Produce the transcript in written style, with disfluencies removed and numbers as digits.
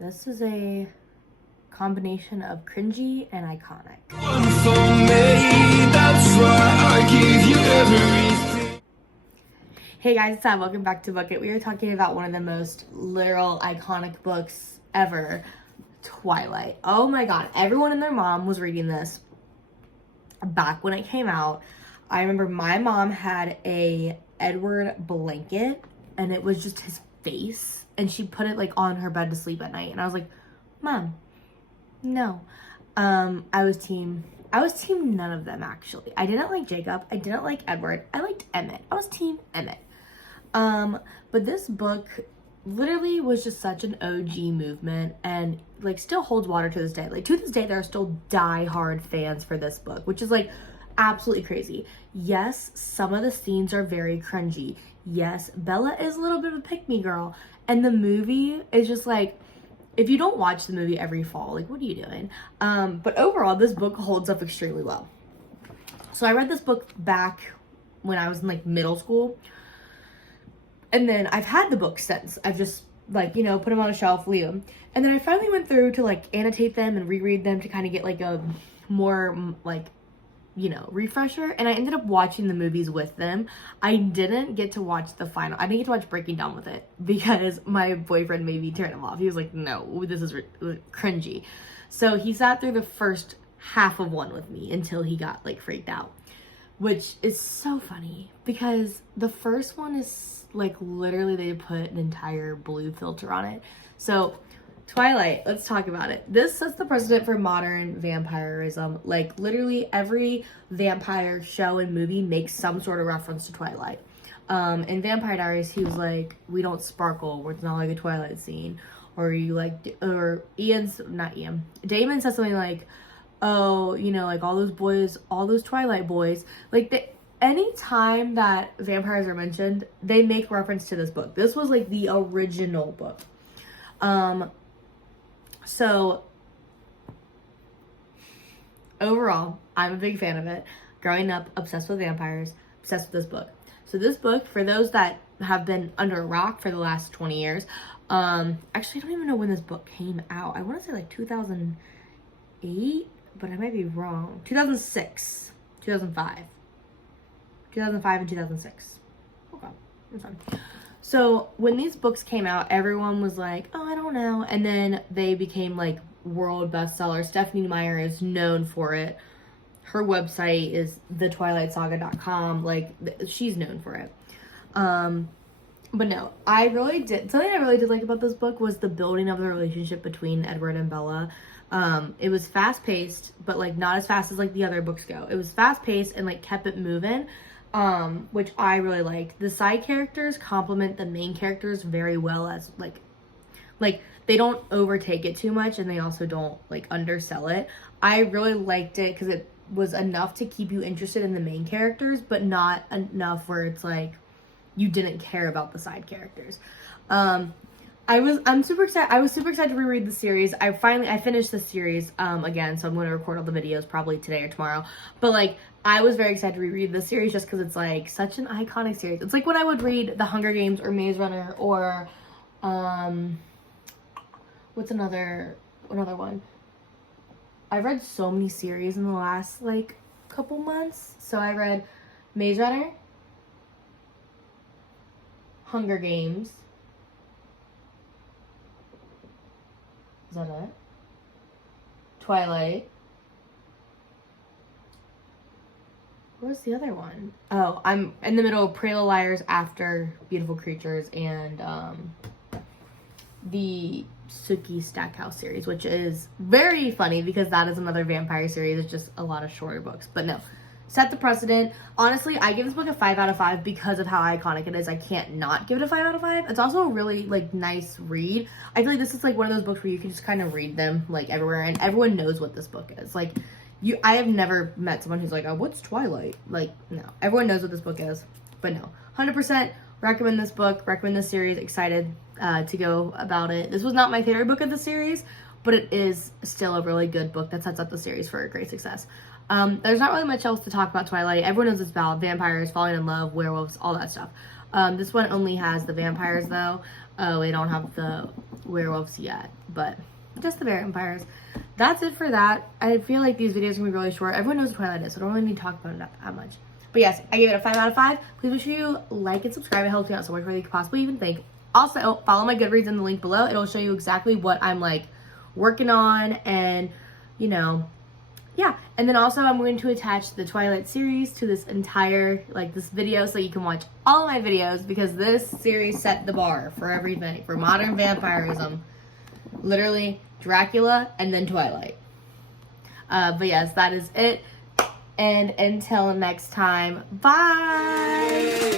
This is a combination of cringy and iconic. Hey guys, it's Sam. Welcome back to Book It. We are talking about one of the most literal iconic books ever, Twilight. Oh my god, everyone and their mom was reading this back when it came out. I remember my mom had a Edward blanket and it was just his face, and she put it like on her bed to sleep at night, and I was like, Mom, no. I was team none of them, actually. I didn't like Jacob. I didn't like Edward. I liked Emmett. I was team Emmett. But this book literally was just such an OG movement, and like still holds water to this day. Like to this day, there are still die-hard fans for this book, which is like absolutely crazy. Yes, some of the scenes are very cringy. Yes, Bella is a little bit of a pick-me girl, and the movie is just like, if you don't watch the movie every fall, like what are you doing? But overall, this book holds up extremely well. So I read this book back when I was in like middle school, and then I've had the book since. I've just like, you know, put them on a shelf, leave them. And then I finally went through to like annotate them and reread them to kind of get like a more like, you know, refresher. And I ended up watching the movies with them. I didn't get to watch the final. I didn't get to watch Breaking Dawn with it because my boyfriend made me turn him off. He was like, no, this is cringy. So he sat through the first half of one with me until he got like freaked out, which is so funny because the first one is like literally they put an entire blue filter on it. So Twilight, let's talk about it. This sets the precedent for modern vampirism. Like literally every vampire show and movie makes some sort of reference to Twilight. In Vampire Diaries, he was like, we don't sparkle, it's not like a Twilight scene. Or you like, or Damon says something like, oh, you know, like all those boys, all those Twilight boys. Like any time that vampires are mentioned, they make reference to this book. This was like the original book. So overall, I'm a big fan of it. Growing up, obsessed with vampires, obsessed with this book. So this book, for those that have been under a rock for the last 20 years, actually, I don't even know when this book came out. I want to say like 2008, but I might be wrong. 2006, 2005. 2005 and 2006. Okay, that's fine. So when these books came out, everyone was like, oh, I don't know. And then they became like world bestsellers. Stephanie Meyer is known for it. Her website is thetwilightsaga.com. Like she's known for it. But no, something I really did like about this book was the building of the relationship between Edward and Bella. It was fast paced, but like not as fast as like the other books go. It was fast paced and like kept it moving. Which I really liked. The side characters complement the main characters very well, as like they don't overtake it too much, and they also don't like undersell it. I really liked it because it was enough to keep you interested in the main characters, but not enough where it's like you didn't care about the side characters. I'm super excited. I was super excited to reread the series. I finished the series again, so I'm going to record all the videos probably today or tomorrow. But like, I was very excited to reread the series just because it's like such an iconic series. It's like when I would read The Hunger Games or Maze Runner or what's another one? I've read so many series in the last like couple months. So I read Maze Runner, Hunger Games. Is that it? Twilight. Where's the other one? Oh, I'm in the middle of Pretty Little Liars, After Beautiful Creatures, and the Sookie Stackhouse series, which is very funny because that is another vampire series. It's just a lot of shorter books. But no, set the precedent. Honestly, I give this book a 5 out of 5 because of how iconic it is. I can't not give it a 5 out of 5. It's also a really like nice read. I feel like this is like one of those books where you can just kind of read them like everywhere, and everyone knows what this book is. Like I have never met someone who's like, oh, what's Twilight? Like, no, everyone knows what this book is. But no, 100% recommend this book, recommend this series. Excited to go about it. This was not my favorite book of the series, but it is still a really good book that sets up the series for a great success. There's not really much else to talk about Twilight. Everyone knows it's about vampires, falling in love, werewolves, all that stuff. This one only has the vampires though. We don't have the werewolves yet, but just the vampires. That's it for that. I feel like these videos are gonna be really short. Everyone knows what Twilight is, so I don't really need to talk about it that much. But yes, I gave it a 5 out of 5. Please make sure you like and subscribe. It helps me out so much more than you could possibly even think. Also, follow my Goodreads in the link below. It'll show you exactly what I'm like working on, and you know, yeah. And then also I'm going to attach the Twilight series to this entire, like, this video, so you can watch all my videos, because this series set the bar for everything, for modern vampirism. Literally Dracula and then Twilight. But yes, that is it. And until next time, bye!